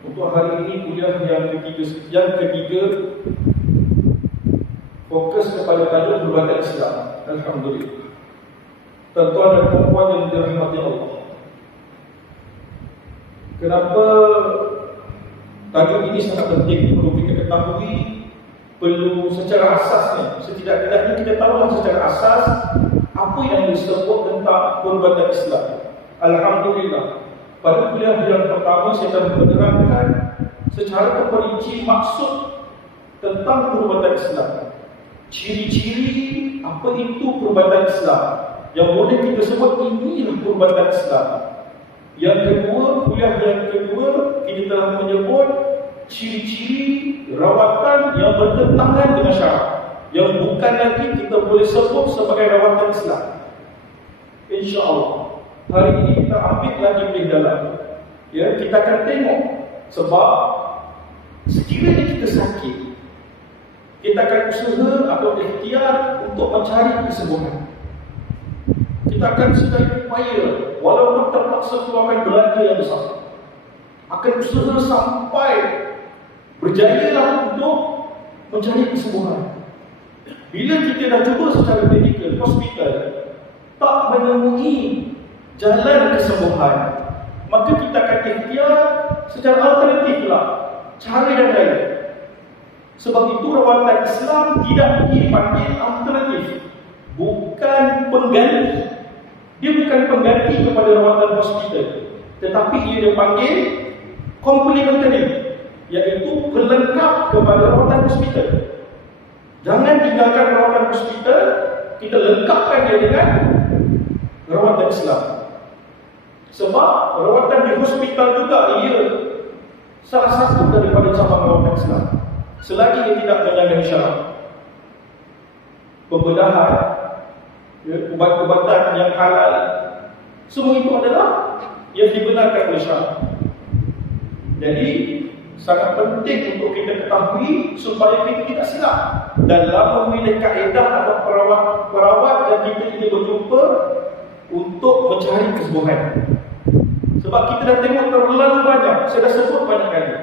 Untuk hari ini kuliah yang ketiga fokus kepada tajuk perbuatan Islam. Alhamdulillah. Tuan-tuan dan puan yang dirahmati Allah. Kenapa tajuk ini sangat penting? Perlu kita ketahui, perlu secara asasnya, setidak-tidaknya kita tahulah secara asas apa yang disebut tentang perbuatan Islam. Alhamdulillah, pada kuliah yang pertama saya akan menerangkan secara terperinci maksud tentang perbuatan Islam, ciri-ciri apa itu perbuatan Islam yang boleh kita sebut inilah perbuatan Islam. Yang kedua, kuliah yang kedua, kita telah menyebut ciri-ciri rawatan yang bertentangan dengan syarak, yang bukan lagi kita boleh sebut sebagai rawatan Islam. InsyaAllah hari ini kita ambil lagi lebih dalam. Ya, kita akan tengok, sebab sekiranya kita sakit, kita akan usaha atau ikhtiar untuk mencari kesembuhan. Kita akan sedaya upaya, walaupun terpaksa keluarkan belanja yang besar, akan usaha sampai berjayalah untuk mencari kesembuhan. Bila kita dah cuba secara medikal, hospital, tak menemui jalan kesembuhan, maka kita akan ikhtiar secara alternatif lah, cara yang lain. Sebab itu rawatan Islam tidak dipanggil alternatif, bukan pengganti. Dia bukan pengganti kepada rawatan hospital, tetapi ia dipanggil complementary, iaitu pelengkap kepada rawatan hospital. Jangan tinggalkan rawatan hospital, kita lengkapkan dia dengan rawatan Islam. Sebab rawatan di hospital juga ia salah satu daripada cabang rawatan Islam, selagi ia tidak melanggar syarak. Pembedahan, ubat-ubatan yang halal, semua itu adalah yang dibenarkan oleh syarak. Jadi sangat penting untuk kita ketahui supaya kita tidak silap dalam memilih kaedah atau perawat yang kita ingin berjumpa untuk mencari kesembuhan. Sebab kita dah tengok terlalu banyak, saya dah sebut banyak kali,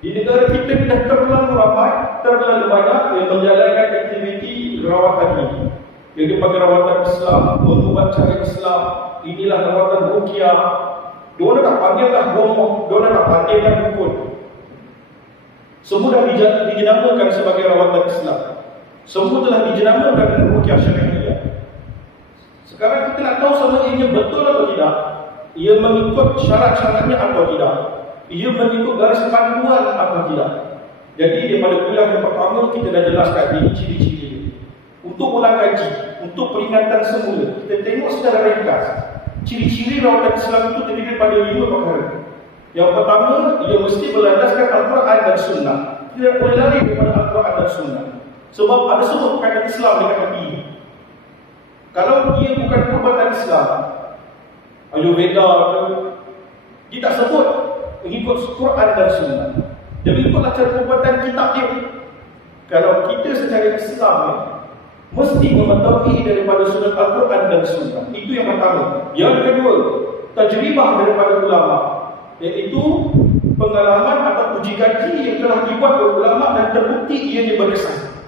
di negara kita dah terlalu ramai, terlalu banyak yang menjalankan aktiviti rawatan ini. Yang dipanggil rawatan Islam, mengubat cara Islam, inilah rawatan ruqyah. Diorang tak panggil dah bomoh, diorang tak panggil dah dukun. Semua dah dijenamakan sebagai rawatan Islam. Semua telah dijenamakan dengan ruqyah syariah. Sekarang kita nak tahu sama ianya betul atau tidak, ia mengikut syarat-syaratnya atau tidak, ia mengikut garis panduan atau tidak. Jadi daripada kuliah yang pertama kita dah jelaskan ini ciri-ciri. Untuk ulang kaji, untuk peringatan semula, kita tengok secara ringkas. Ciri-ciri rawatan Islam itu terdiri pada 5 perkara. Yang pertama, ia mesti berlandaskan Al-Quran dan Sunnah. Tidak boleh lari daripada Al-Quran dan Sunnah. Sebab ada sebut perkataan Islam dekat Nabi. Kalau dia bukan perbuatan Islam, Ayurveda ke, dia tak sebut mengikut Quran dan Sunnah. Dia mengikutlah cara perbuatan kitab dia. Kalau kita secara Islam mesti mengetahui daripada sudut Al-Quran dan Sunnah. Itu yang pertama. Yang kedua, tajribah daripada ulama, iaitu pengalaman atau uji kaji yang telah dibuat oleh ulama dan terbukti ianya berkesan.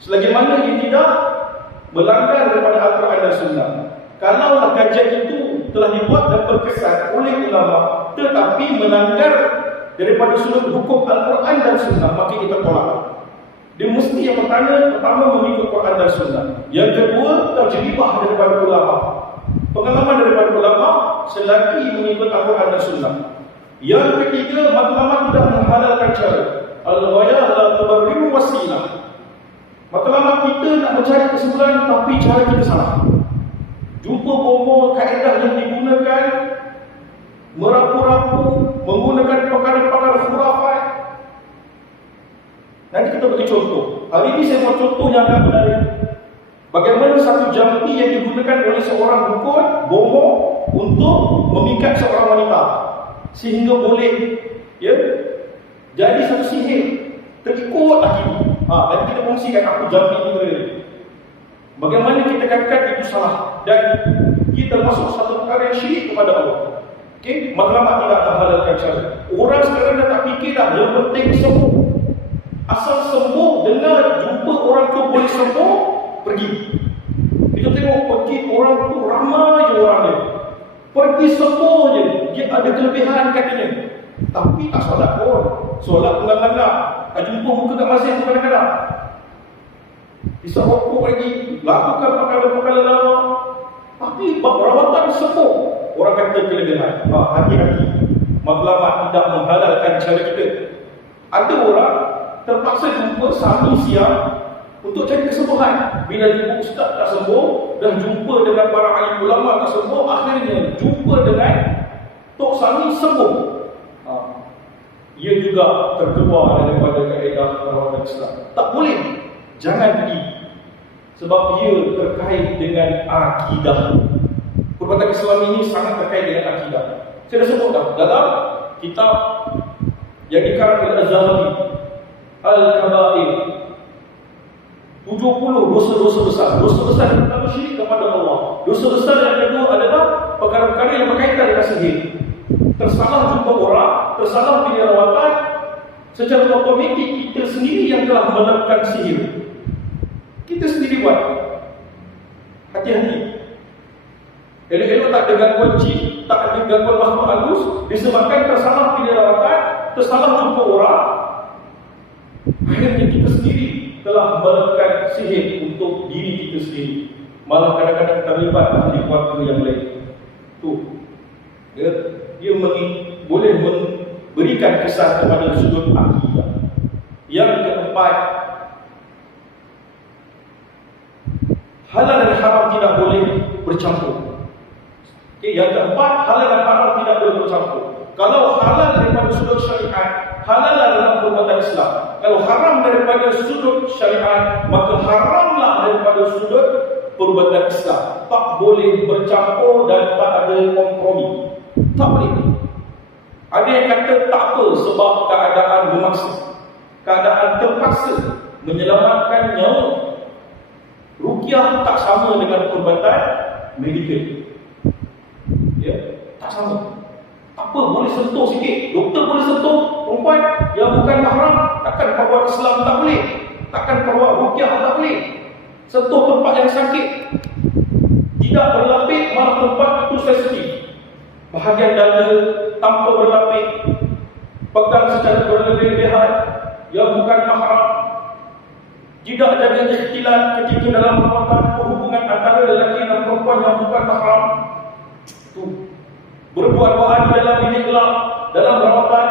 Selagi mana ia tidak melanggar daripada Al-Quran dan Sunnah. Kalaulah kajian itu telah dibuat dan berkesan oleh ulama tetapi melanggar daripada sudut hukum Al-Quran dan Sunnah, maka kita tolak. Dia mesti yang pertama mengikut Quran dan Sunnah. Yang kedua, tajribah daripada ulama, pengalaman daripada ulama selagi mengikut Al-Quran dan Sunnah. Yang ketiga, matlamat tidak menghalalkan cara. Al-ghayah la tubarriru wasilah. Matlamat kita nak mencari kesimpulan tapi cara kita salah. Jumpa bomo kaedah yang digunakan, merapu-rapu, menggunakan perkara-perkara khurafat. Nanti kita bagi contoh. Hari ini saya buat contoh yang akan menarik. Bagaimana satu jampi yang digunakan oleh seorang dukun, bomo, untuk memikat seorang wanita sehingga boleh jadi satu sihir terikut lagi. Nanti kita kongsikan apa jampi itu tadi. Bagaimana kita katakan itu salah dan kita termasuk satu perkara yang syirik kepada Allah. Okey, matlamat tidak menghalalkan cara. Orang sekarang dah tak fikir dah, yang penting sembuh. Asal sembuh, dengar jumpa orang tu boleh sembuh, pergi. Kita tengok pergi orang tu ramai je orang dia. Pergi sembuh je, dia ada kelebihan katanya. Tapi tak solat pun. Solat tengah-tengah. Tak jumpa muka kat masjid pun kadang-kadang. Isap rokok lagi, lakukan perkara-perkara lama. Tapi perawatan sembuh. Orang kata kelebihan. Hati-hati. Matlamat tidak menghalalkan cara kita. Ada orang terpaksa jumpa Sami siang untuk cari kesembuhan. Bila jumpa ustaz tak sembuh, dan jumpa dengan para alim ulama tak sembuh, akhirnya jumpa dengan Tok Sami sembuh. Ia juga terkeluar daripada kaedah perawatan Islam. Tak boleh. Jangan pergi. Sebab ia terkait dengan akidah. Perbuatan Islam ini sangat terkait dengan akidah. Saya dah sebut dah dalam kitab yang dikarang oleh Az-Zahabi, Al-Kabair, 70 dosa-dosa besar. Dosa besar yang pertama syirik kepada Allah. Dosa besar yang kedua adalah perkara-perkara yang berkaitan dengan sihir. Tersalah jumpa orang, tersalah pilih rawatan, secara otomatik kita sendiri yang telah melakukan sihir. Kita sendiri buat. Hati-hati. Elok-elok tak ada gangguan jin, tak ada gangguan makhluk halus, disebabkan tersalah pilih rawatan, tersalah jumpa orang, akhirnya kita sendiri telah melakukan sihir untuk diri kita sendiri. Malah kadang-kadang terlibat ahli keluarga yang lain. Dia boleh memberikan kesan kepada sudut akidah. Yang keempat, halal dan haram tidak boleh bercampur. Yang keempat, halal dan haram tidak boleh bercampur. Kalau halal daripada sudut syariat, halal dalam perbuatan Islam. Kalau haram daripada sudut syariat, maka haramlah daripada sudut perbuatan Islam. Tak boleh bercampur dan tak ada kompromi. Tak boleh. Ada yang kata tak apa sebab keadaan memaksa, keadaan terpaksa menyelamatkan nyawa. Ruqyah tak sama dengan perubatan medikal. Ya, tak sama. Tak apa, boleh sentuh sikit. Doktor boleh sentuh perempuan yang bukan mahram. Takkan perbuat Islam tak boleh. Takkan perbuat ruqyah tak boleh. Sentuh tempat yang sakit, tidak berlapik, malah tempat itu sensitif. Bahagian dada tanpa berlapik, pegang secara berlebihan yang bukan mahram. Tidak ada ikhtilat ketika dalam perawatan, hubungan antara lelaki dan perempuan yang bukan mahram. Berbuat-buat di dalam bilik gelap, dalam rawatan.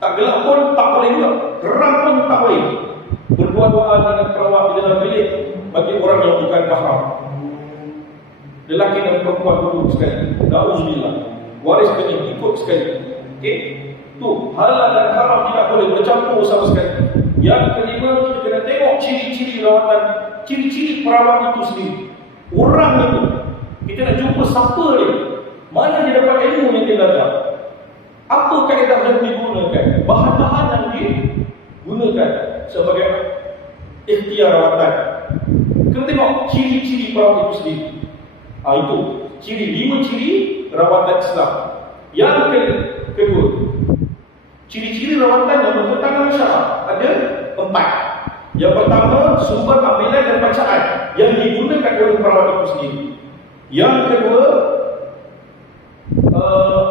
Tak gelap pun tak boleh juga, terang pun tak boleh. Berbuat-buat dengan perawat di dalam bilik bagi orang yang bukan mahram. Lelaki dan perempuan duduk sekali. Na'udzubillah. Waris kena ikut sekali. Okey? Tu, halal dan haram tidak boleh bercampur sama sekali. Yang kelima, kita kena tengok ciri-ciri rawatan, ciri-ciri perawat itu sendiri. Orang itu, kita nak jumpa siapa dia, mana dia dapat ilmu yang dia belajar, apa kaedah yang digunakan, bahan-bahan yang digunakan sebagai ikhtiar rawatan. Kena tengok ciri-ciri perawat itu sendiri. Itu ciri, 5 ciri rawatan Islam. Yang kedua, ciri-ciri rawatan yang bertentangan syarak ada 4. Yang pertama, sumber ambilan dan bacaan yang digunakan oleh perawat itu sendiri. Yang kedua,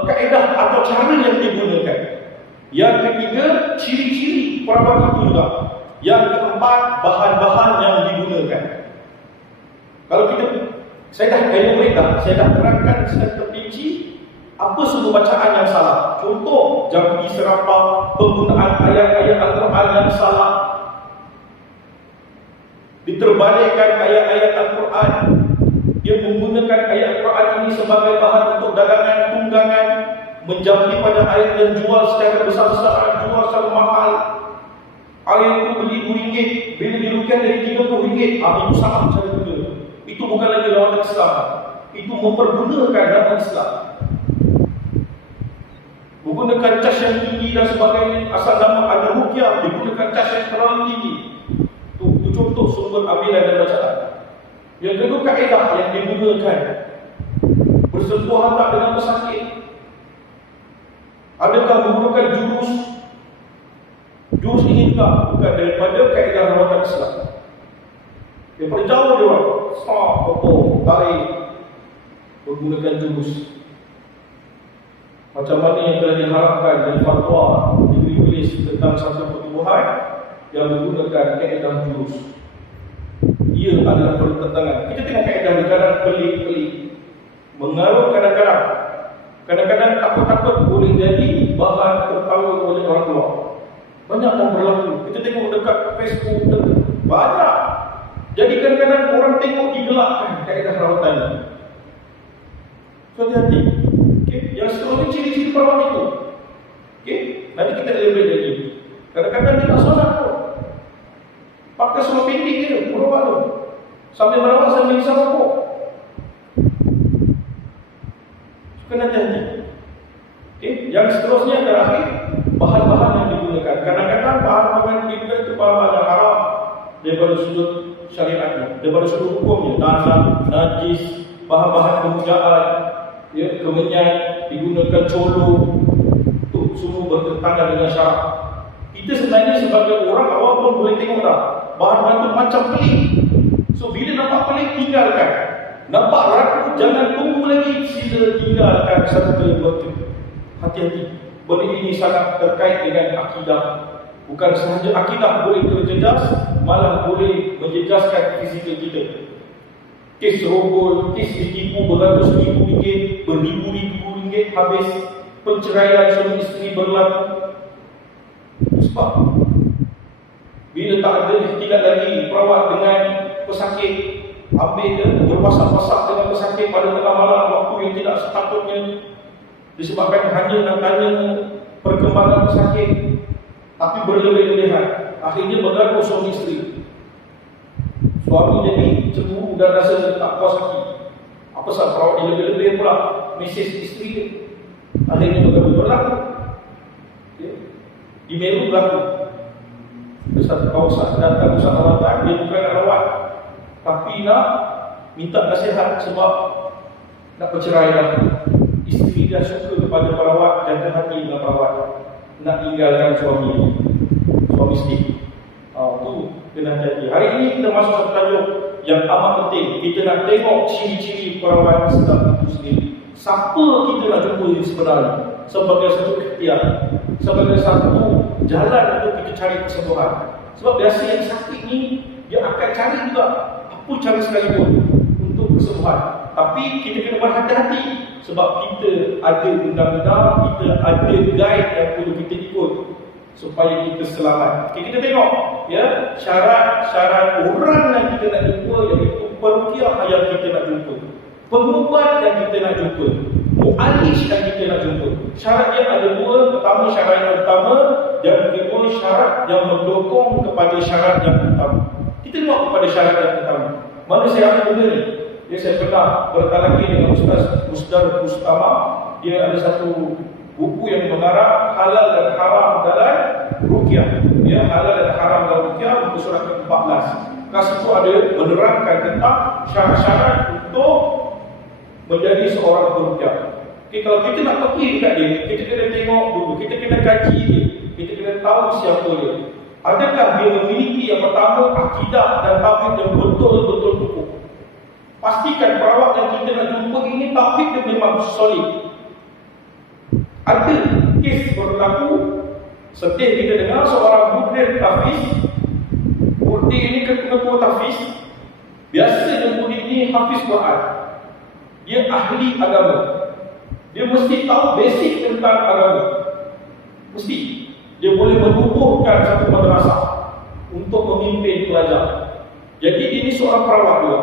kaedah atau cara yang digunakan. Yang ketiga, ciri-ciri perawat itu juga. Yang keempat, bahan-bahan yang digunakan. Kalau saya dah mereka, saya dah terangkan secara terperinci apa sumber bacaan yang salah. Contoh, jampi serapah, penggunaan ayat-ayat Al-Quran yang salah, diterbalikkan ayat-ayat Al-Quran. Dia menggunakan ayat Al-Quran ini sebagai bahan untuk dagangan, tunggangan, menjampi pada ayat dan jual secara besar-besaran, jual secara mahal. Ayat itu beli RM2, bila dirugikan dari RM30, itu salah cara guna. Itu bukan lagi rawatan Islam. Itu mempergunakan nama Islam. Menggunakan cas yang tinggi dan sebagainya, asal nama ada ruqyah, digunakan cas yang terlalu tinggi. Itu contoh sumber ambilan dan bacaan. Yang kedua, kaedah yang digunakan. Bersentuhan tak dengan pesakit, Adakah menggunakan jurus ini juga bukan daripada kaedah rawatan Islam. Daripada jauh dia buat stop, potong, tarik, menggunakan jurus macam mana yang telah diharapkan dan fatwa ditulis tentang satu pertubuhan yang menggunakan kaedah jurus. Ia adalah pertentangan. Kita tengok kaedah ni kadang pelik-pelik, mengarut kadang-kadang takut-takut boleh jadi bahan tertawa oleh orang luar. Banyak yang berlaku. Kita tengok dekat Facebook, banyak. Jadi kadang-kadang orang tengok digelakkan kaedah rawatan ni. So hati-hati. Okay. Yang seterusnya ciri-ciri perawat itu. Okay. Nanti kita lebih lagi. Kadang-kadang dia tak solat pun. Pakai seluar pendek dia, perawat tu. Sambil merawat sambil isap rokok. Kena hati-hati. Okay. Yang seterusnya terakhir, bahan-bahan yang digunakan. Kadang-kadang bahan-bahan yang digunakan itu bahan-bahan yang haram daripada sudut syariatnya, daripada sudut hukumnya. Najis, bahan-bahan pemujaan, ya, kemenyan, digunakan colo, itu semua bertentangan dengan syarak. Kita sebenarnya sebagai orang awam pun boleh tengok dah, bahan-bahan itu macam pelik. So bila nampak pelik, tinggalkan. Nampak ragu, jangan tunggu lagi, sila tinggalkan satu waktu. Hati-hati, benda ini sangat terkait dengan akidah. Bukan sahaja akidah boleh terjejas, malah boleh menjejaskan fizikal kita. Kes serobol, kes ditipu beratus ribu ringgit, beribu-ribu ringgit habis, perceraian suami isteri berlaku. Sebab bila tak ada tidak lagi perawat dengan pesakit, ambil dia berpasak-pasak dengan pesakit pada tengah malam waktu yang tidak sepatutnya, disebabkan hanya nak tanya perkembangan pesakit, tapi berlebih-lebihan. Akhirnya berlaku suami isteri. Suami jadi cemburu dan rasa tak puas hati. Apa sebab perawat dia lebih-lebih pula mesej isteri dia. Akhirnya berlaku. Okay. Di Meru berlaku. Satu kawasan datang pusat rawatan, dia bukan nak rawat, tapi nak minta nasihat sebab nak bercerai dah. Isteri dah suka kepada perawat, jangan hati dengan perawat, nak tinggalkan suami isteri. Tu kena hati. Hari ini kita masuk satu tajuk yang amat penting. Kita nak tengok ciri-ciri perawat Islam itu sendiri. Siapa kita nak jumpa ini sebenarnya sebagai satu ikhtiar, sebagai satu jalan untuk kita cari kesembuhan. Sebab biasa yang sakit ni dia akan cari juga apa cara sekalipun untuk kesembuhan. Tapi kita kena berhati-hati sebab kita ada undang-undang, kita ada guide yang perlu kita ikut supaya kita selamat. Okay, kita tengok ya syarat-syarat orang yang kita nak jumpa, iaitu peruqyah yang kita nak jumpa, pengubat yang kita nak jumpa, mu'alij yang kita nak jumpa. Syarat dia ada dua. Pertama, syarat yang utama, dan kedua syarat yang mendukung kepada syarat yang utama. Kita tengok kepada syarat yang utama. Mana saya ambil benda ni? Ya, saya pernah bertalaki dengan Ustaz Ustama. Dia ada satu buku yang mengarang halal dan haram dalam ruqyah. Ya, halal dan haram dalam ruqyah, buku surat ke-14. Kat situ ada menerangkan tentang syarat-syarat untuk menjadi seorang peruqyah. Okay, kalau kita nak pergi dekat dia, kita kena tengok dulu, kita kena kaji dia, kita kena tahu siapa dia. Adakah dia memiliki yang pertama akidah dan tauhid yang betul-betul kukuh. Pastikan perawat yang kita nak jumpa ini tauhid dia memang solid. Ada kes berlaku, sedih kita dengar seorang mukmin tahfiz. Mukmin ini ketua tahfiz. Biasa jumpa ini hafiz Quran. Dia ahli agama. Dia mesti tahu basic tentang agama. Mesti. Dia boleh menubuhkan satu madrasah untuk memimpin pelajar. Jadi dia ni seorang perawat juga.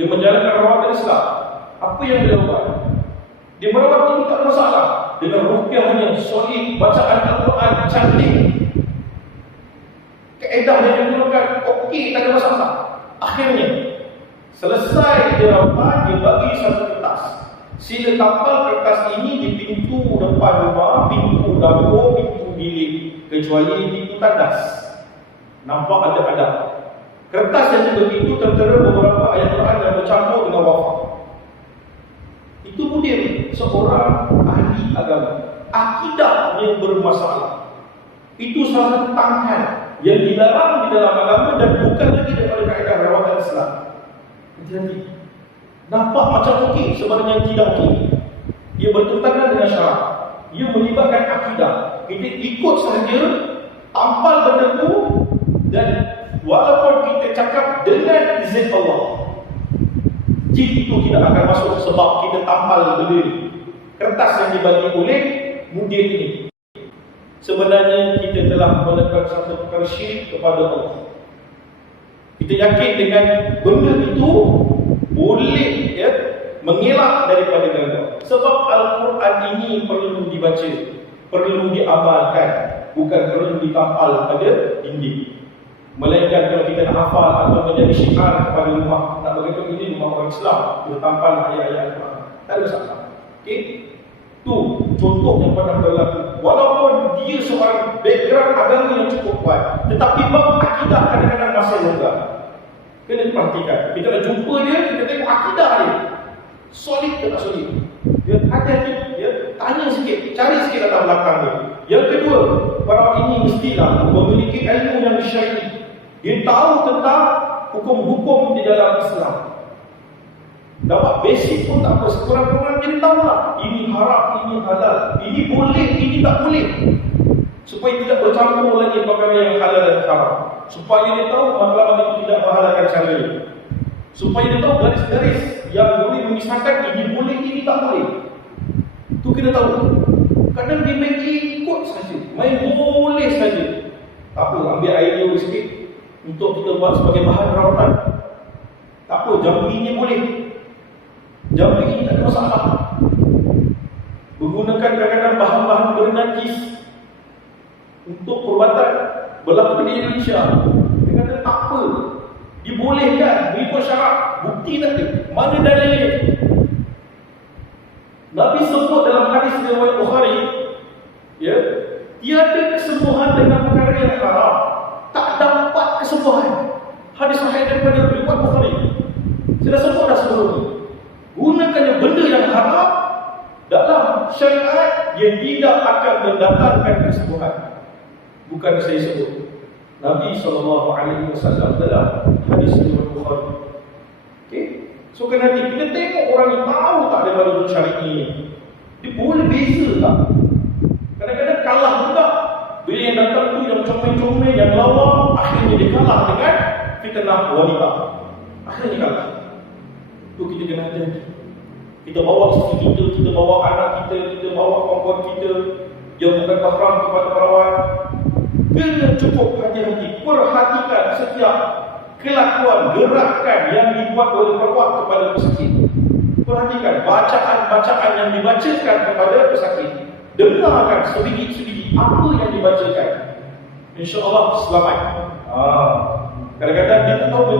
Dia menjalankan rawatan Islam. Apa yang dia buat? Dia merawat itu tak ada masalah. Dengan ruqyahnya solid, bacaan Al-Quran cantik, kaedah yang digunakan okey, tak ada masalah. Akhirnya selesai dia rawat, dia bagi satu kertas. Sila tampal kertas ini di pintu depan rumah, pintu dapur, pintu bilik, kecuali pintu tandas. Nampak ada adab. Kertas yang begitu tertera beberapa ayat Quran yang bercampur dengan wafat. Itu pun dia seorang ahli agama. akidah yang bermasalah. Itu salah satu tangkan yang dilarang di dalam agama dan bukan lagi daripada kaedah rawatan Islam. Jadi nampak macam okey, sebenarnya tidak okey. Dia bertentangan dengan syarak. Ia melibatkan akidah. Kita ikut sahaja, tampal benda tu, dan walaupun kita cakap dengan izin Allah, jin itu tidak akan masuk sebab kita tampal benda kertas yang dibagi oleh mudir ini. Sebenarnya kita telah melakukan satu perkara syirik kepada Allah. Kita yakin dengan benda itu boleh mengelak daripada gangguan. Sebab Al-Quran ini perlu dibaca, perlu diamalkan, bukan perlu ditampal pada dinding. Melainkan kalau kita nak hafal atau menjadi syiar kepada rumah, nak begitu ini rumah orang Islam, kita tampal ayat-ayat Al-Quran. Tak ada masalah. Okey? Tu contoh yang pernah berlaku. Walaupun dia seorang background agama yang cukup kuat, tetapi bab akidah kadang-kadang masih juga. Kena perhatikan. Kita nak jumpa dia, kita tengok akidah dia. Solid ke tak solid? Dia hati-hati, dia tanya sikit, cari sikit latar belakang dia. Yang kedua, orang ini mestilah memiliki ilmu yang syar'i. Dia tahu tentang hukum-hukum di dalam Islam. Dapat basic pun tak apa, sekurang-kurangnya dia tahu lah. Ini haram, ini halal, ini boleh, ini tak boleh. Supaya tidak bercampur lagi perkara yang halal dan haram. Supaya dia tahu matlamat itu tidak menghalalkan cara dia. Supaya dia tahu garis-garis yang boleh memisahkan ini boleh, ini tak boleh. Itu kita tahu. Kadang dia main ikut saja, main boleh saja. Tak apa, ambil idea sikit untuk kita buat sebagai bahan rawatan. Tak apa, jambi ini boleh, jambi ini tak ada masalah. Menggunakan kadang-kadang bahan-bahan bernajis untuk perubatan berlaku di Indonesia. Dia kata tak apa, dibolehkan, mengikut syarat. Bukti tak ada, mana dalilnya? Nabi sebut dalam hadis riwayat Bukhari, ya, tiada kesembuhan dengan perkara yang haram. Tak dapat kesembuhan. Hadis sahih daripada riwayat Bukhari. Saya dah sebut dah sebelum ini. Gunakannya benda yang haram dalam syariat yang tidak akan mendatangkan kesembuhan. Bukan saya sebut. Nabi SAW dalam hadis riwayat Bukhari. Okey. So kena hati, kita tengok orang yang tahu tak ada baru syariat ini, dia boleh beza tak? Kadang-kadang kalah juga. Bila yang datang tu yang comel-comel, yang lawa, akhirnya dia kalah dengan fitnah wanita. Akhirnya kalah. Tu kita kena hati-hati. Kita bawa isteri kita, kita bawa anak kita, kita bawa kawan-kawan kita yang bukan mahram kepada perawat. Kena cukup hati-hati. Perhatikan setiap kelakuan, gerakan yang dibuat oleh perawat kepada pesakit. Perhatikan bacaan-bacaan yang dibacakan kepada pesakit. Dengarkan sedikit-sedikit apa yang dibacakan. InsyaAllah selamat. Kadang-kadang dia tak tahu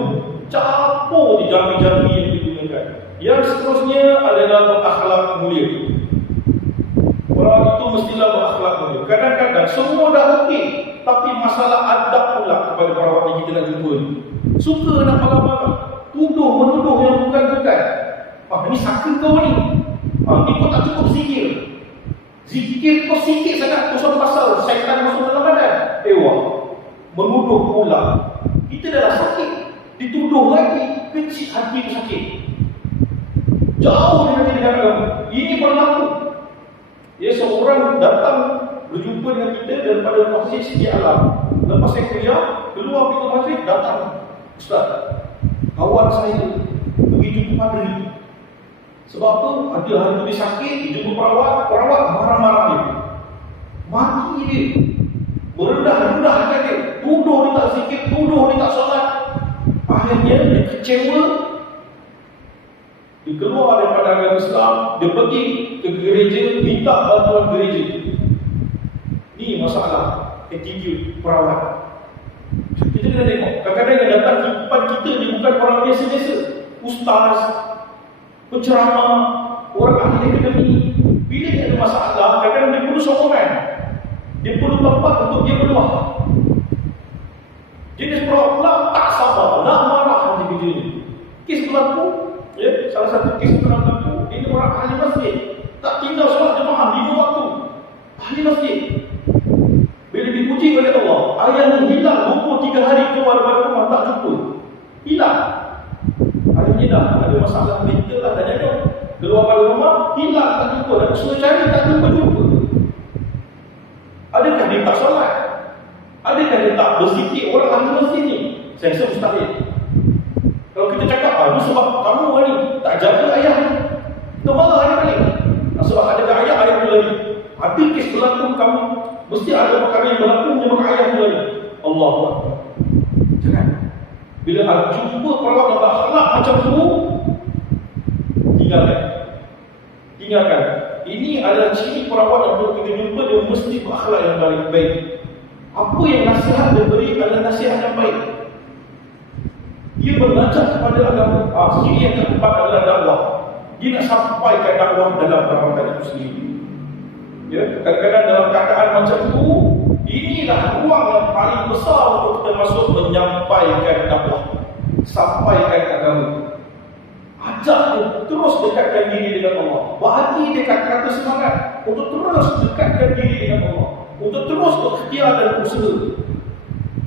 campur di jambi-jambi yang digunakan. Yang seterusnya adalah berakhlak mulia. Orang itu mestilah berakhlak mulia. Kadang-kadang semua dah okey, tapi masalah adab pula kepada perawat yang kita nak jumpa ni. Suka nak marah-marah, tuduh-menuduh yang bukan-bukan. Ini saka kau ni. Ni kau tak cukup zikir. Zikir kau sikit sangat, kau suatu pasal syaitan masuk dalam badan. Menuduh pula. Kita dah sakit, dituduh lagi, kecil hati tu sakit. Jauh dengan agama. Ini berlaku. Ya, seorang datang berjumpa dengan kita daripada masjid Siti Alam. Lepas saya kuliah, keluar pintu masjid, datang. Ustaz, kawan saya pergi jumpa padri. Sebab apa? Ada hari tu dia sakit, dia jumpa perawat marah-marah dia. Maki dia. Merendah-rendahkan dia. Tuduh dia tak zikir, tuduh dia tak solat. Akhirnya dia kecewa. Dia keluar daripada agama Islam, dia pergi ke gereja, minta bantuan gereja. Ini masalah attitude perawat. Kita kena tengok, kadang-kadang yang datang di depan kita dia bukan orang biasa-biasa. Ustaz, penceramah, orang ahli akademi. Bila dia ada masalah, kadang-kadang dia perlu sokongan. Dia perlu tempat untuk dia berluah. Jenis perawat pula tak sabar, nak marah nanti kerja ni. Kes berlaku, ya, salah satu kes berlaku, ini orang ahli masjid tak tinggal solat jemaah 5 waktu. rumah, hilang tak jumpa. Dan suruh cari tak jumpa. Adakah dia tak solat? Adakah dia tak berzikir? Orang ahli masjid ni, saya rasa mustahil. Kalau kita cakap, itu sebab kamu ni tak jaga ayah ni, kita marah dia balik. Sebab ada ayah tu lagi. Ada kes berlaku kamu, mesti ada perkara yang berlaku menyebabkan ayah tu lagi. Allahu Akbar. Jangan. Bila jumpa perawat yang berakhlak macam tu, tinggalkan. Ini adalah ciri perawat yang perlu kita jumpa. Dia mesti berakhlak yang baik. Apa yang nasihat dia beri adalah nasihat yang baik. Dia mengajak kepada agama. Ciri yang keempat adalah dakwah. Dia nak sampaikan dakwah dalam perawatan itu sendiri. Ya, kadang-kadang dalam keadaan macam itu, inilah ruang yang paling besar untuk kita masuk menyampaikan dakwah, sampaikan agama. Ajak dia terus dekatkan diri dengan Allah. Bagi dia kata semangat untuk terus dekatkan diri dengan Allah, untuk terus berikhtiar dan usaha.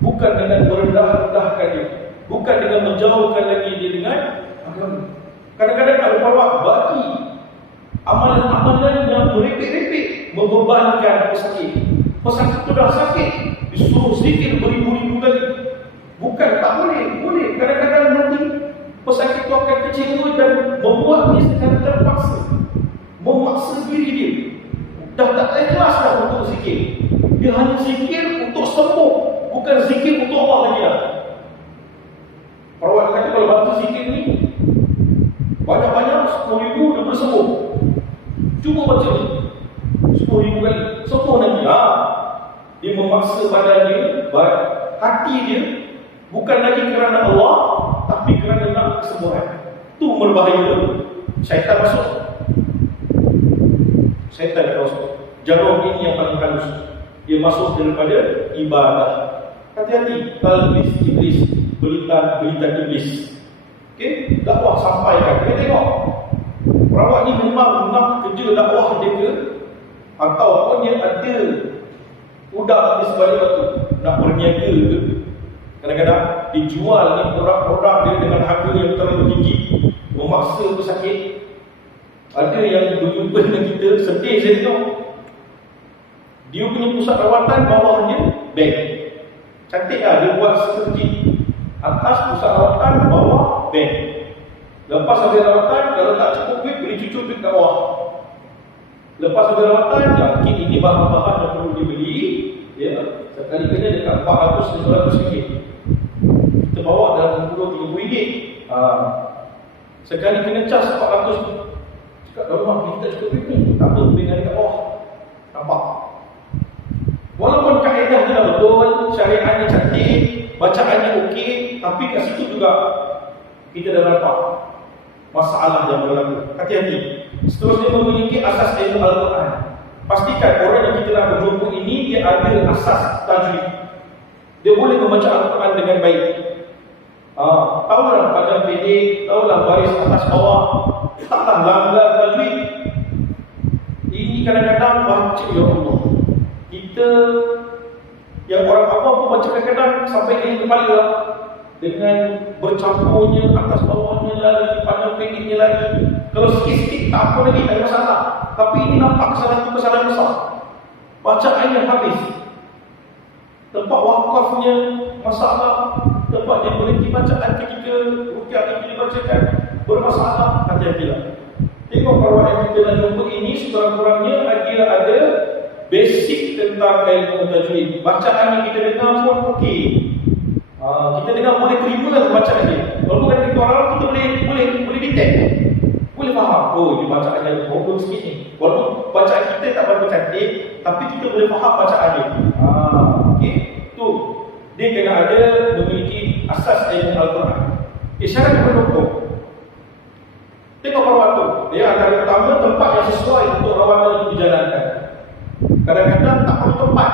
Bukan dengan merendah-rendahkan dia, bukan dengan menjauhkan lagi dia dengan agama. Kadang-kadang ada perawat bagi amalan-amalan yang merepek-repek, membebankan pesakit. Pesakit itu dah sakit, disuruh zikir beribu-ribu kali. Bukan tak boleh. Kadang-kadang nanti pesakit itu akan kecewa dan membuatnya secara terpaksa, memaksa diri dia. Dah tak ikhlas dah untuk zikir. Dia hanya zikir untuk sembuh, bukan zikir untuk Allah lagi dah. Perawat kata kalau bantu zikir ni banyak-banyak 10,000 dia boleh sembuh. Cuba baca ni 10,000 kali, sembuh nanti. Dia memaksa badan dia, hati dia, bukan lagi kerana Allah, tapi kerana nak kesembuhan. Itu berbahaya. Syaitan masuk. Jarum ini yang paling halus. Dia masuk daripada ibadah. Hati-hati, talbis iblis, belitan iblis. Okey, dakwah sampaikan. Kita tengok perawat ni memang nak kerja dakwah dia ke, ataupun dia ada udang di sebalik batu, nak berniaga ke. Kadang-kadang dijual ni produk-produk dia dengan harga yang terlalu tinggi, memaksa pesakit. Ada yang berjumpa dengan kita, sedih saya tengok. Dia punya pusat rawatan bawahnya bank. Cantik lah, dia buat seperti atas pusat rawatan, bawah bank. Lepas habis rawatan, kalau tak cukup duit, boleh cucuk duit kat bawah. Lepas habis rawatan, yakin ini bahan-bahan yang perlu dibeli, ya, sekali kena dekat 400-500 ringgit. Kita bawa dalam 20-30 ringgit. Sekali kena cas 400. Cakap dalam rumah, kita tak cukup duit ni, tak apa, dengan dekat bawah. Nampak? Walaupun kaedah dia dah betul, syariatnya cantik, bacaannya okey, tapi kat situ juga kita dah nampak masalah yang berlaku. Hati-hati. Seterusnya memiliki asas ilmu Al-Quran. Pastikan orang yang kita nak berjumpa ini, dia ada asas tajwid. Dia boleh membaca Al-Quran dengan baik. Tahulah panjang pendek, tahulah baris atas bawah, taklah langgar tajwid. Ini kadang-kadang baca, ya Allah, kita yang orang awam pun baca kadang-kadang sampai ke kepala lah, dengan bercampurnya atas bawahnya lagi, panjang pendeknya lagi. Kalau sikit-sikit tak apa lagi, tak ada masalah. Tapi ini nampak kesalahan besar. Bacaan yang habis, tempat wakafnya masalah, tempat dia berhenti bacaan ketika rukyah itu dibacakan bermasalah. Hati-hatilah. Tengok perawat yang kita nak jumpa ini, sekurang-kurangnya dia ada basic tentang ilmu tajwid. Bacaan yang kita dengar pun okey. Kita dengar boleh terima lah bacaan dia. Walaupun kan kita orang, kita boleh detect, boleh faham. Oh, dia bacaan dia problem sikit ni. Walaupun bacaan kita tak berapa cantik, tapi kita boleh faham bacaan dia. Okey, tu dia kena ada memiliki asas ilmu Al-Quran. Syarat pendukung. Tengok perawat tu, dia antara pertama tempat yang sesuai untuk rawatan itu dijalankan. Kadang-kadang tak perlu tempat.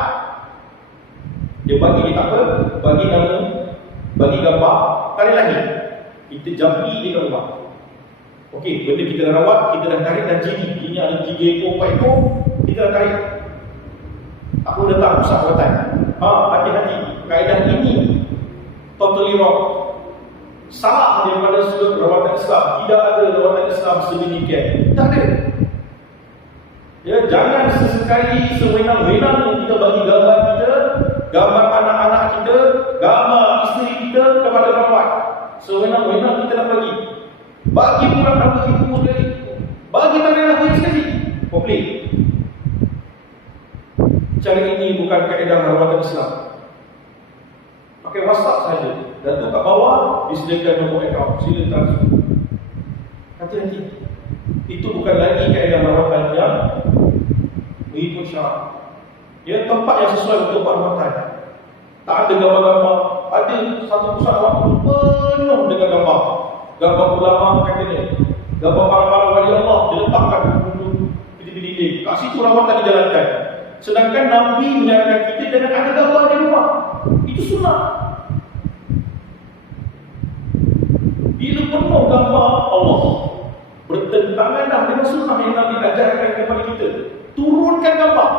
Dia bagi tak apa, bagi nama, bagi gambar, tarik lagi. Kita jampi dia kat rumah. Okey, benda kita dah rawat, kita dah tarik dah jadi. Ini ada 3 ekor, 4 ekor, kita dah tarik. Tak perlu datang pusat rawatan. Hati-hati, kaedah ini totally wrong. salah daripada sudut rawatan Islam. Tidak ada rawatan Islam sedemikian. Tak ada. Ya, jangan sesekali sewenang-wenang kita bagi gambar kita, gambar anak-anak kita, gambar isteri kita kepada perawat. Sewenang-wenang kita nak bagi. Bagi pula nama ibu sekali. Bagi tanda lahir sekali. Boleh. Cara ini bukan kaedah rawatan Islam. Pakai WhatsApp saja. Dan tu kat bawah disediakan nombor akaun. Sila transfer. Hati-hati. Itu bukan lagi kaedah rawatan yang mengikut syarak. Ya, tempat yang sesuai untuk perawatan. Tak ada gambar-gambar. Ada satu pusat waktu penuh dengan gambar. Gambar ulama katanya. Gambar para-para wali Allah diletakkan di dinding. Kat situ rawatan dijalankan. Sedangkan Nabi menyarankan kita jangan ada gambar di rumah. Itu sunnah. Bila penuh gambar Allah bertentangan dengan sunnah yang Nabi ajarkan kepada kita, turunkan gambar.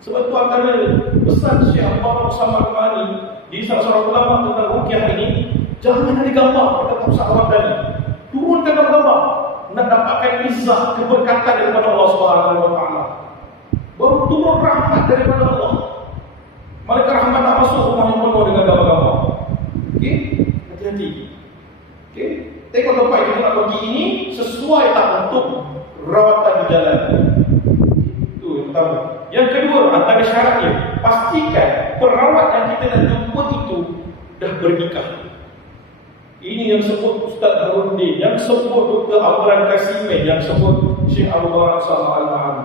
Sebab itu antara pesan Syekh Abdullah Samad Al-Mani di salah seorang ulama tentang ruqyah ini, jangan ada gambar pada pusat rawatan ini. Turunkan gambar nak dapatkan izzah keberkatan daripada Allah Subhanahu wa taala. Baru turun rahmat daripada Allah. Malaikat rahmat nak masuk rumah yang penuh dengan gambar-gambar. Okey, hati-hati. Okey, tengok tempat kita nak pergi ini sesuai tak untuk rawatan di jalan. Itu yang pertama. Yang kedua, antara syaratnya, pastikan perawat yang kita nak jumpa itu dah bernikah. Ini yang sebut Ustaz Haruddin, yang sebut Dr. Amran Kasimin, yang sebut Syekh Abu Bakar Al-Mahami.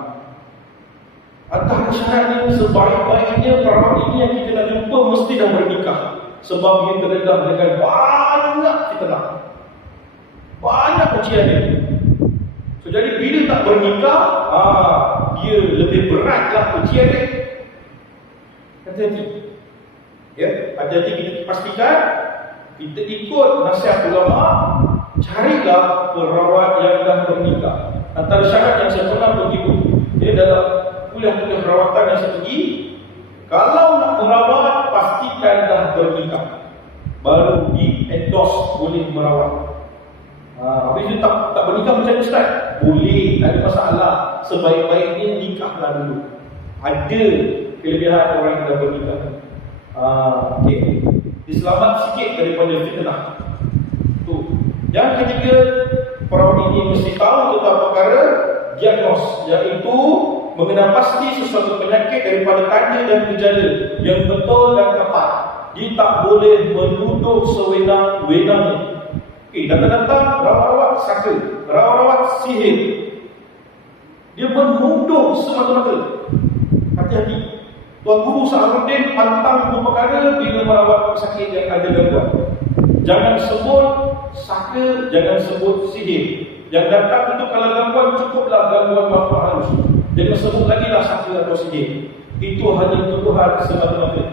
Antara syaratnya, sebaik-baiknya perawat ini yang kita nak jumpa mesti dah bernikah. Sebab dia terdedah dengan banyak fitnah, banyak ujian dia. So, jadi bila tak bernikah, dia lebih beratlah ujian dia. Hati-hati. Ya, hati-hati kita pastikan kita ikut nasihat ulama, carilah perawat yang dah bernikah. Antara syarat yang saya pernah begitu, dalam kuliah-kuliah perawatan yang saya pergi, kalau nak merawat, pastikan dah bernikah, baru di-endorse boleh merawat. Habis itu tak bernikah macam Ustaz, boleh, tak ada masalah. Sebaik-baiknya nikahlah dulu. Ada kelebihan orang yang dah bernikah. Okay. Diselamat sikit daripada fitnah. Tu. Yang ketiga, perawat ini mesti tahu tentang perkara diagnos, iaitu mengenal pasti sesuatu penyakit daripada tanda dan gejala yang betul dan tepat. Dia tak boleh menuduh sewenang-wenangnya. Datang-datang rawat-rawat saka, rawat-rawat sihir. Dia menuduh semata-mata. Hati-hati. Tuan Guru Saharuddin pantang dua perkara bila merawat pesakit yang ada gangguan. Jangan sebut saka, jangan sebut sihir. Yang datang itu kalau gangguan, cukuplah gangguan makhluk halus. Jangan sebut lagi lah saka atau sihir. Itu hanya tuduhan semata-mata.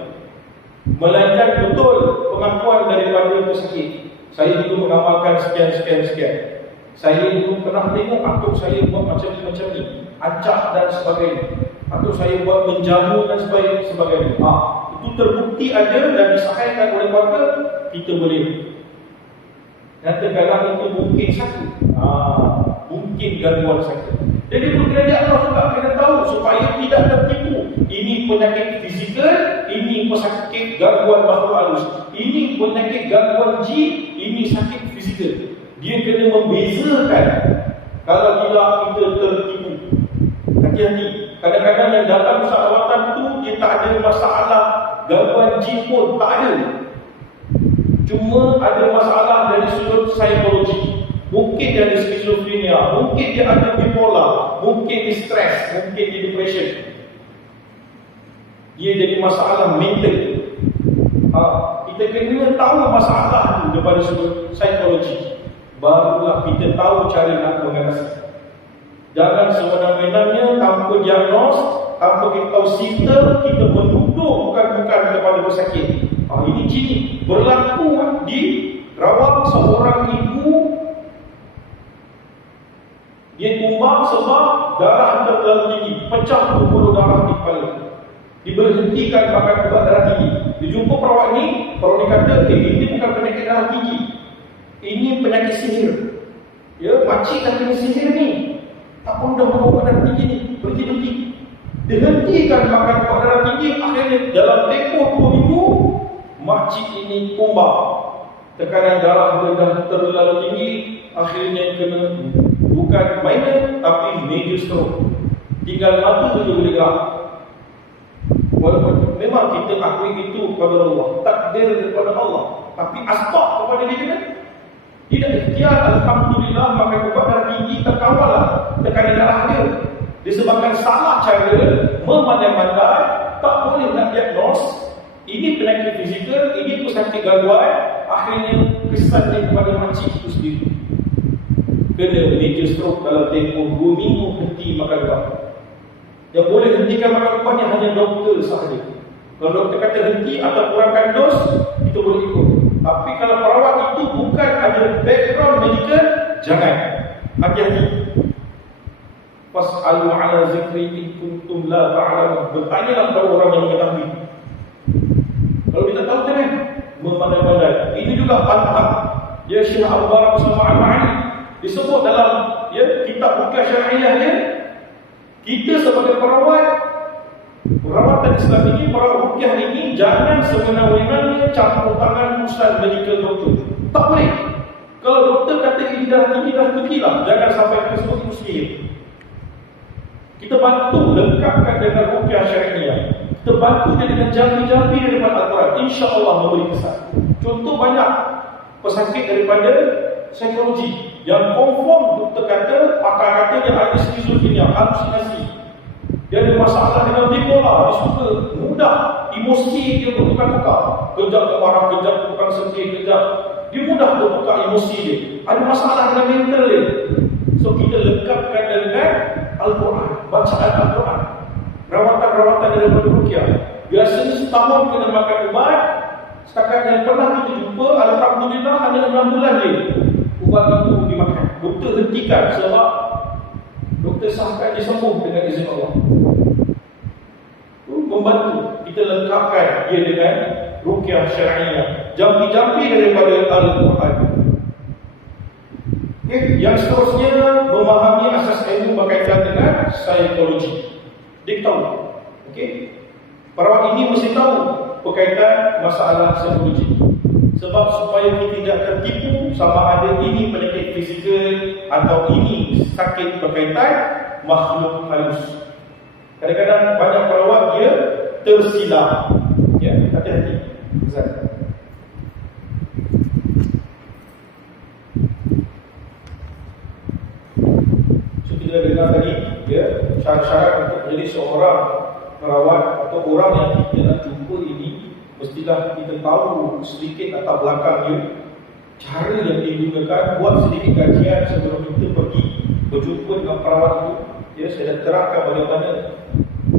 Melainkan betul pengakuan daripada pesakit. Saya dulu mengamalkan sekian. Saya dulu pernah tengok atuk saya buat macam ni, acak dan sebagainya. Atuk saya buat menjamu dan sebagainya. Itu terbukti ada dan disahihkan oleh keluarga, kita boleh katakanlah itu mungkin satu. Mungkin gangguan sakit. Jadi perlu kena diagnos juga, kena tahu supaya tidak tertipu. Ini penyakit fizikal, ini pesakit gangguan makhluk halus. Ini penyakit gangguan jin, ini sakit fizikal. Dia kena membezakan. Kalau tidak kita tertipu. Hati-hati. Kadang-kadang yang datang pusat rawatan tu dia tak ada masalah gangguan jin pun, tak ada. Cuma ada masalah dari sudut psikologi. Mungkin dia ada skizofrenia, mungkin dia ada bipolar, mungkin dia stres, mungkin dia depression. Dia jadi masalah mental. Kita kena tahu masalah itu daripada sudut psikologi. Barulah kita tahu cara nak mengatasi. Jangan sewenang-wenangnya tanpa diagnos, tanpa kita tahu simptom, kita menuduh bukan-bukan kepada pesakit. Ini jin berlaku di rawat seorang ibu. Dia tumbang sebab darah terlalu tinggi, pecah pembuluh darah di kepala. Diberhentikan makan ubat darah tinggi. Dia jumpa perawat ni kata, ini bukan penyakit darah tinggi. ini penyakit sihir. Ya, makcik dah kena sihir ni. Tak pun dah bawa darah tinggi ni. Berhenti. Dia hentikan makan obat darah tinggi. Akhirnya dalam tempoh 2 minggu, makcik ini kumbang. Tekanan darah dia dah terlalu tinggi. Akhirnya kena bukan minor tapi major stroke. Tinggal mata dia boleh gerak. Walaupun memang kita akui itu kepada Allah, takdir daripada Allah, tapi asbab kepada dia kena tidak ikhtiar. Alhamdulillah makan ubat darah tinggi terkawal lah tekanan darah dia. Disebabkan salah cara memandai-mandai, tak boleh nak diagnos ini penyakit fizikal, ini pesakit gangguan. Akhirnya kesan dia kepada makcik itu sendiri kena major stroke dalam tempoh 2 minggu henti makan ubat. Yang boleh hentikan makan ubatnya hanya doktor sahaja. Kalau doktor kata henti atau kurangkan dos, itu boleh ikut. Tapi kalau perawat itu bukan ada background medical, jangan. Hati-hati. Fas'alu 'ala zikri in kuntum la ta'lamun. Bertanyalah kepada orang yang mengetahui. Kalau kita tahu jangan memandai-mandai. Ini juga pantang. Ya, Syekh Abu Bakar Muhammad Al-Ma'ani disebut dalam kitab Ruqyah Syar'iyyah dia. Kita sebagai perawatan Islam ini, perawat ruqyah ini, jangan semena-mena campur tangan urusan medical doktor. Tak boleh. Kalau doktor kata ini dah tinggi lah, jangan sampai tersebut itu sihir. Kita bantu lengkapkan dengan ruqyah syar'iyyah. Kita bantu dia dengan jampi-jampi daripada Al-Quran. InsyaAllah memberi kesan. Contoh banyak pesakit daripada psikologi yang confirm doktor kata, pakar kata dia ada skizofrenia, halusinasi. Dia ada masalah dengan bipolar, dia suka mudah emosi dia bertukar-tukar. Kejap dia marah, kejap tukang sedih, kejap dia mudah bertukar emosi dia. Ada masalah dengan mental dia. So kita lengkapkan dengan Al-Quran, bacaan Al-Quran, rawatan-rawatan daripada ruqyah. Biasanya setahun kena makan ubat. Setakat yang pernah kita jumpa, alhamdulillah hanya 6 bulan je ubat itu dimakan. Doktor hentikan sebab doktor sahkan dia sembuh dengan izin Allah. Membantu kita lengkapkan dia dengan ruqyah syar'iyyah, jampi-jampi daripada Al-Quran. Yang seterusnya, memahami asas ilmu berkaitan dengan psikologi. Dia tahu. Perawat ini mesti tahu berkaitan masalah psikologi. Sebab supaya kita tidak tertipu sama ada ini penyakit fizikal atau ini sakit berkaitan makhluk halus. Kadang-kadang banyak perawat dia tersilap. Ya, hati-hati. Ustaz. So kita dengar tadi, ya, syarat-syarat untuk menjadi seorang perawat atau orang yang kita nak jumpa ini, mestilah kita tahu sedikit latar belakang dia, cara yang digunakan, buat sedikit kajian sebelum kita pergi berjumpa dengan perawat itu. Ya, saya dah terangkan bagaimana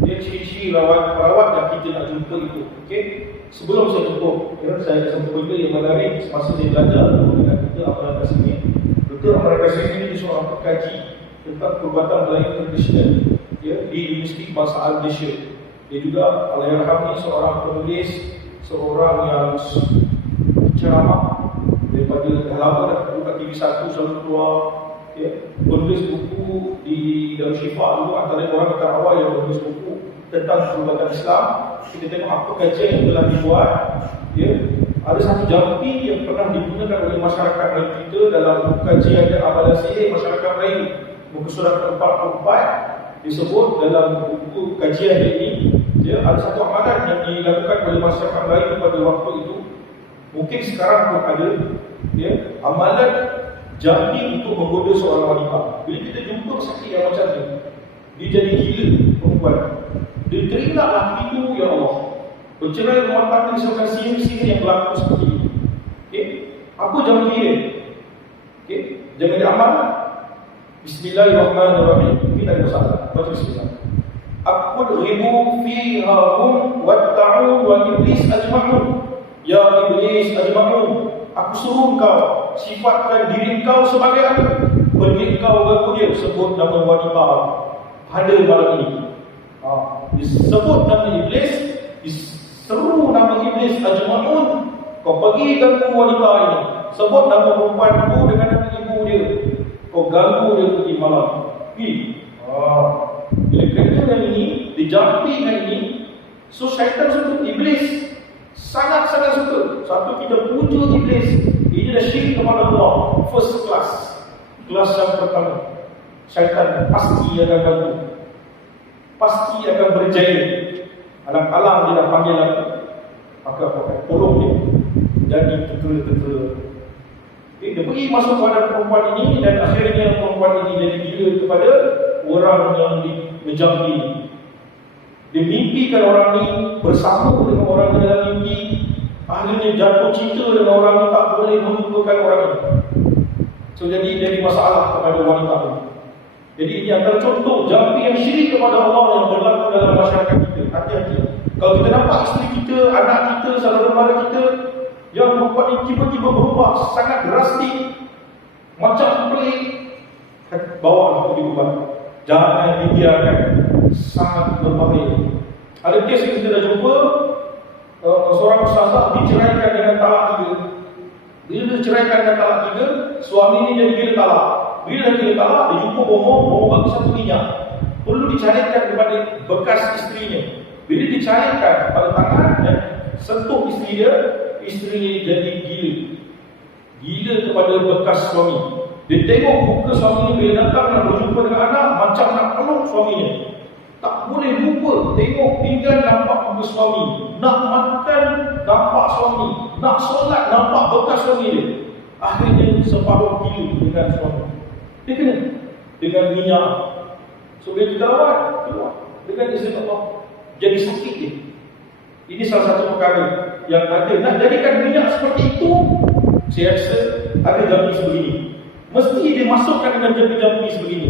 dia ciri-ciri perawat yang kita nak jumpa itu. Sebelum saya tutup, saya ada satu benda yang menarik semasa saya belajar dengan kita Ahmad Kasimi. Dr. Ahmad Kasimi ini seorang pengkaji tentang perubatan Melayu tradisional, ya, di Universiti Kebangsaan Malaysia. Dia juga Allahyarham seorang penulis, seorang yang ceramah daripada dah lama dah buka TV1 selalu keluar, ya, penulis buku di dalam Syifa dulu, antara orang terawal yang menulis buku tentang perubatan Islam. Kita tengok apa kajian yang telah dibuat, ya. Ada satu jampi yang pernah digunakan oleh masyarakat Melayu kita dalam kajian dan amalan sihir masyarakat Melayu, muka surat 44 disebut dalam buku kajian ini. Ya, ada satu amalan yang dilakukan oleh masyarakat Melayu pada waktu itu, mungkin sekarang pun ada, ya, amalan jampi untuk menggoda seorang wanita. Bila kita jumpa sakit yang macam ni, dia jadi gila perempuan. Dia teringat laki itu, ya Allah, bercerai rumah tangga disebabkan sihir-sihir yang berlaku seperti ini. Apa jampi dia? Jangan diamal. Bismillahirrahmanirrahim. Kita ada masalah. Baca bismillah. Aqudribu fiha hum watta'un wa iblis ajma'un. Ya iblis ajma'un, aku suruh kau sifatkan diri kau sebagai aku. Pergi kau ganggu dia, sebut nama wanita pada malam ini. Disebut nama iblis, diseru nama iblis ajma'un. Kau pergi ganggu wanita ini, Sebut nama perempuan tu dengan nama ibu dia. Kau ganggu dia pergi malam. Bila kena dengan ini, dijampi dengan ini, so syaitan suka, iblis sangat-sangat suka. Satu, kita puja iblis. Ini dah syirik kepada Allah. First class. Kelas yang pertama. Syaitan pasti akan ganggu, pasti akan berjaya. Alang-alang dia dah panggil aku, maka aku akan tolong dia. Jadi teka-teka. Dia pergi masuk kepada perempuan ini, dan akhirnya perempuan ini jadi gila kepada orang yang menjampi. Dia mimpikan orang ini bersama dengan orang yang dalam mimpi. Akhirnya jatuh cinta dengan orang ini, tak boleh melupakan orang ini. So jadi masalah kepada wanita ini. Jadi ini antara contoh jampi yang syirik kepada Allah yang berlaku dalam masyarakat kita. Hati-hati. Kalau kita nampak isteri kita, anak kita, saudara mara kita yang membuat ini tiba-tiba berubah sangat drastik, macam pelik, bawa aku diubah. Jangan dibiarkan, sangat berbahaya. Ada kes yang kita dah jumpa, seorang ustazah diceraikan dengan talak 3. Bila diceraikan dengan talak 3, suami ini jadi gila talak. Bila dia talak, dia jumpa bohong bagi satu minyak. Perlu dicarikan kepada bekas isterinya. Bila dicarikan pada tangan dan sentuh isteri dia, isterinya jadi gila kepada bekas suami. Dia tengok muka suami ni bila datang nak berjumpa dengan anak, macam nak peluk suaminya. Tak boleh lupa tengok pinggan nampak muka suami, nak makan nampak suami, nak solat nampak bekas suami dia. Akhirnya separuh gila dengan suami. Dia kena dengan minyak. So bila kita rawat, keluar dengan izin Allah, jadi sakit dia. Ini salah satu perkara yang ada. Nak jadikan minyak seperti itu, saya rasa ada jampi sebegini. Mesti dia masukkan dengan jampi-jampi sebegini.